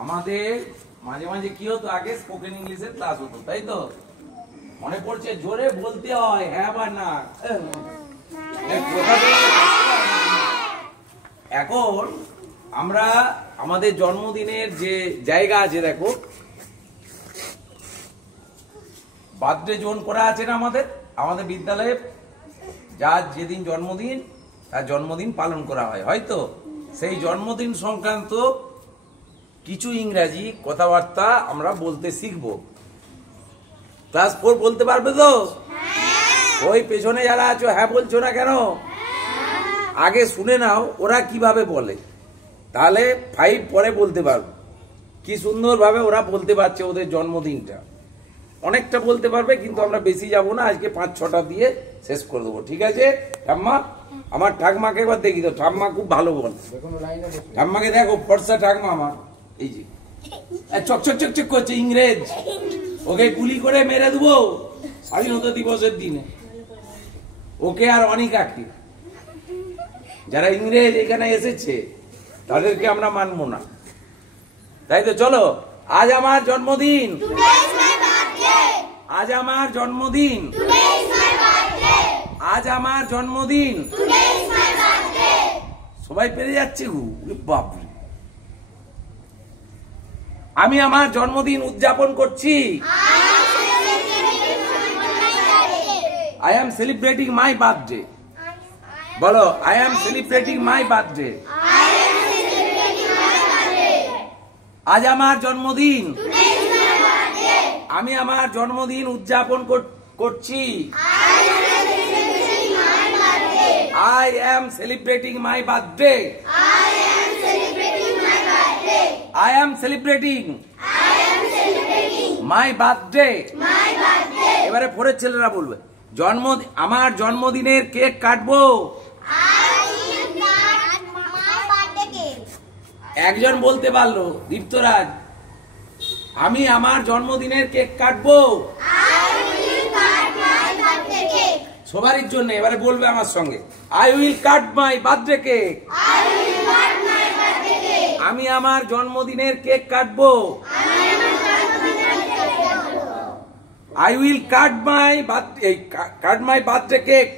আমাদের মাঝে মাঝে কি হতো, আগে স্পোকেন ইংলিশের ক্লাস হতো, তাই তো? মনে পড়ছে? জোরে বলতে হয়, হ্যাঁ বা না। এখন আমরা আমাদের জন্মদিনের যে জায়গা আছে, দেখো বার্থডে জোন করা আছে না আমাদের আমাদের বিদ্যালয়ে। যার যেদিন জন্মদিন তার জন্মদিন পালন করা হয়, হয়তো সেই জন্মদিন সংক্রান্ত কিছু ইংরাজি কথাবার্তা আমরা বলতে শিখব। ক্লাস 4 বলতে পারবে তো? ওই পেছনে যারা আছো হ্যাঁ বলছো না কেন? আগে শুনে নাও ওরা কিভাবে বলে, তাহলে 5 পরে বলতে পারবে। কি সুন্দরভাবে ওরা বলতে পারছে ওদের জন্মদিনটা। অনেকটা বলতে পারবে, কিন্তু আমরা বেশি যাব না, আজকে 5-6টা দিয়ে শেষ করে দেবো, ঠিক আছে? ঠাম্মা, আমার ঠাকমাকে একবার দেখি তো, ঠাম্মা খুব ভালো বল। ঠাম্মাকে দেখো, ফর্সা ঠাকমা আমার, এই যে চকচক চকচক করছে, ইংরেজ। ওকে গুলি করে মেরে দেবো স্বাধীনতা দিবসের দিনে, ওকে আর অনিকাকে। যারা ইংরেজ এখানে এসেছে তাদেরকে আমরা মানবো না, তাই তো? চলো, আজ আমার জন্মদিন, আজ আমার জন্মদিন, আজ আমার জন্মদিন। সবাই পেরে যাচ্ছে গো, বাপরে। আমি আমার জন্মদিন উদযাপন করছি। I am celebrating my birthday. বলো, I am celebrating my birthday. আজ আমার জন্মদিন, আমি আমার জন্মদিন উদযাপন করছি। I am celebrating my birthday. I am celebrating my birthday. এবারে পরের ছেলেরা বলবে, আমার জন্মদিনের কেক কাটবো। একজন বলতে পারলো, দীপ্তরাজ, আমি আমার জন্মদিনের কেক কাটবো। সবারই জন্য এবারে বলবে আমার সঙ্গে, I will cut my birthday cake. আমি আমার জন্মদিনের কেক কাটবো। I will cut my birthday cake.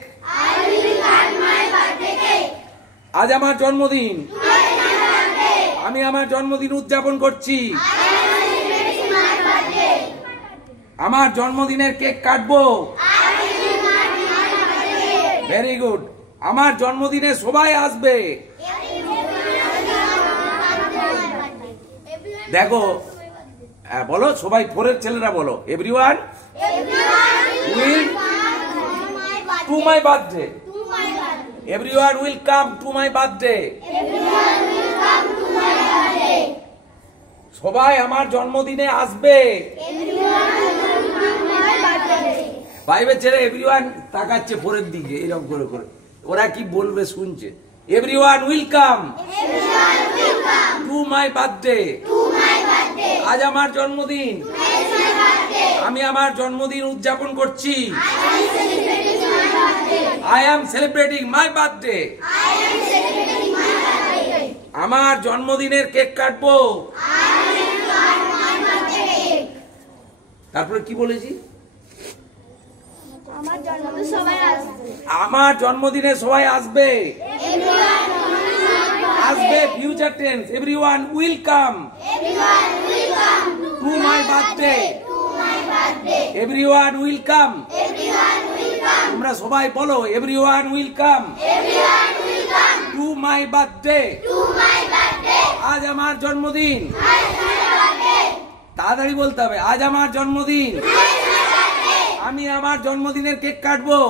আজ আমার জন্মদিন, আমি আমার জন্মদিন উদযাপন করছি। আমার জন্মদিনের কেক কাটবো। Very good. আমার জন্মদিনে সবাই আসবে। দেখো, বলো সবাই, 4-এর ছেলেরা বলো, everyone will to my birthday. Everyone will come to my birthday. সবাই আমার জন্মদিনে আসবে। 5-এর ছেলে এভরিওয়ান তাকাচ্ছে 4-এর দিকে, এরকম করে করে ওরা কি বলবে শুনছে। Everyone will come to my birthday. আজ আমার জন্মদিন, আমি আমার জন্মদিন উদযাপন করছি। I am celebrating my birthday. আমার জন্মদিনের কেক কাটবো। তারপরে কি বলেছি? আমার জন্মদিনে সবাই আসবে। আসবে future tense. Everyone will come to my birthday. Everyone will come. তোমরা সবাই বলো, Everyone will come to my birthday. আজ আমার জন্মদিন। তাড়াতাড়ি বলতে হবে, আজ আমার জন্মদিন, আমি আমার জন্মদিনের কেক কাটবো।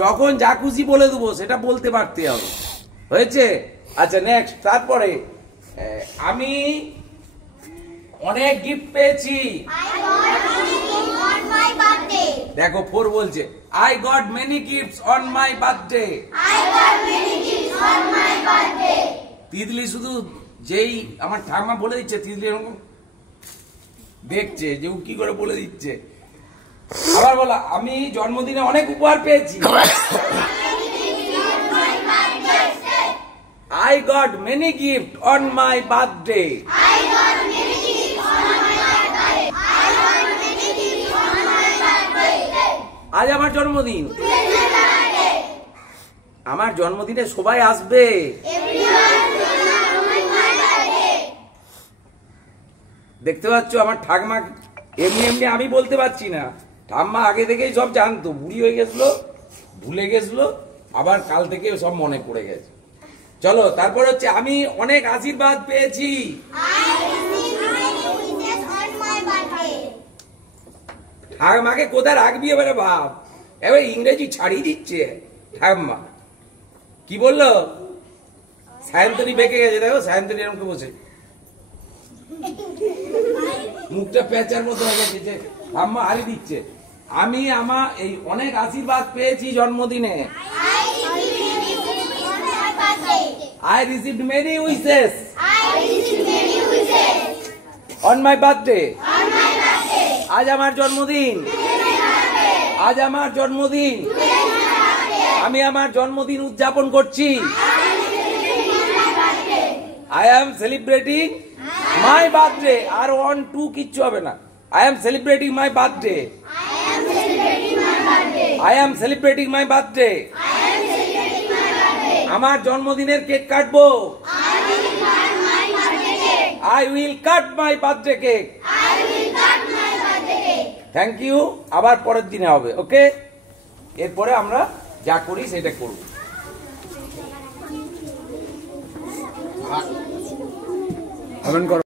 যখন যা খুশি বলে দেবো সেটা বলতে পারতে হবে, হয়েছে? আচ্ছা, নেক্সট। তারপরে আমি অনেক গিফট পেয়েছি। দেখো 4 বলছে, I got many gifts on my birthday. Titli শুধু যেই আমার ঠাম্মা বলে দিচ্ছে, তিতলি এরকম দেখছে যে ও কি করে বলে দিচ্ছে। আবার বলা, আমি জন্মদিনে অনেক উপহার পেয়েছি। I got many gifts on my birthday. I got many gifts on my birthday. I got many gifts on my birthday. আজ আমার জন্মদিন। Today's my birthday. আমার জন্মদিনে সবাই আসবে। Everyone will come on my birthday. দেখতে পাচ্ছ আমার ঠাকমা এমনি এমনি আমি বলতে পারছি না, ঠাম্মা আগে থেকেই সব জানতো, বুড়ি হয়ে গেছিল, ভুলে গেছিল, আবার কাল থেকে সব মনে পড়ে গেছে। চলো তারপর হচ্ছে আমি অনেক আশীর্বাদ পেয়েছি। I received many wishes on my birthday. ঠাকমাকে কোথায় রাখবি এবারে ভাব, এবার ইংরেজি ছাড়িয়ে দিচ্ছে ঠাকমা। কি বললো? সায়ন্তনী বেঁকে গেছে, দেখো সায়ন্তনী এরকম বসে মুখটা পেঁচার মতো হয়ে গেছে, ঠাম্মা হারিয়ে দিচ্ছে। আমি আমার এই অনেক আশীর্বাদ পেয়েছি জন্মদিনে। I received many wishes on my birthday. I received many wishes I received many wishes on my birthday. on my birthday. আজ আমার জন্মদিন, Today's my birthday. আজ আমার জন্মদিন। Today's my birthday. আমি আমার জন্মদিন উদযাপন করছি। I am celebrating my birthday. I am celebrating my birthday। আর 1 2 কিচ্ছু হবে না। I am celebrating my birthday. I am celebrating my birthday. I am celebrating my birthday. I am celebrating my birthday. আমার জন্মদিনের কেক কাটবো। I will cut my birthday cake. I will cut my birthday cake. I will cut my birthday cake. Thank you. আবার পরের দিনে হবে, ওকে? এরপরে আমরা যা করি সেটা করব। কমেন্ট করো।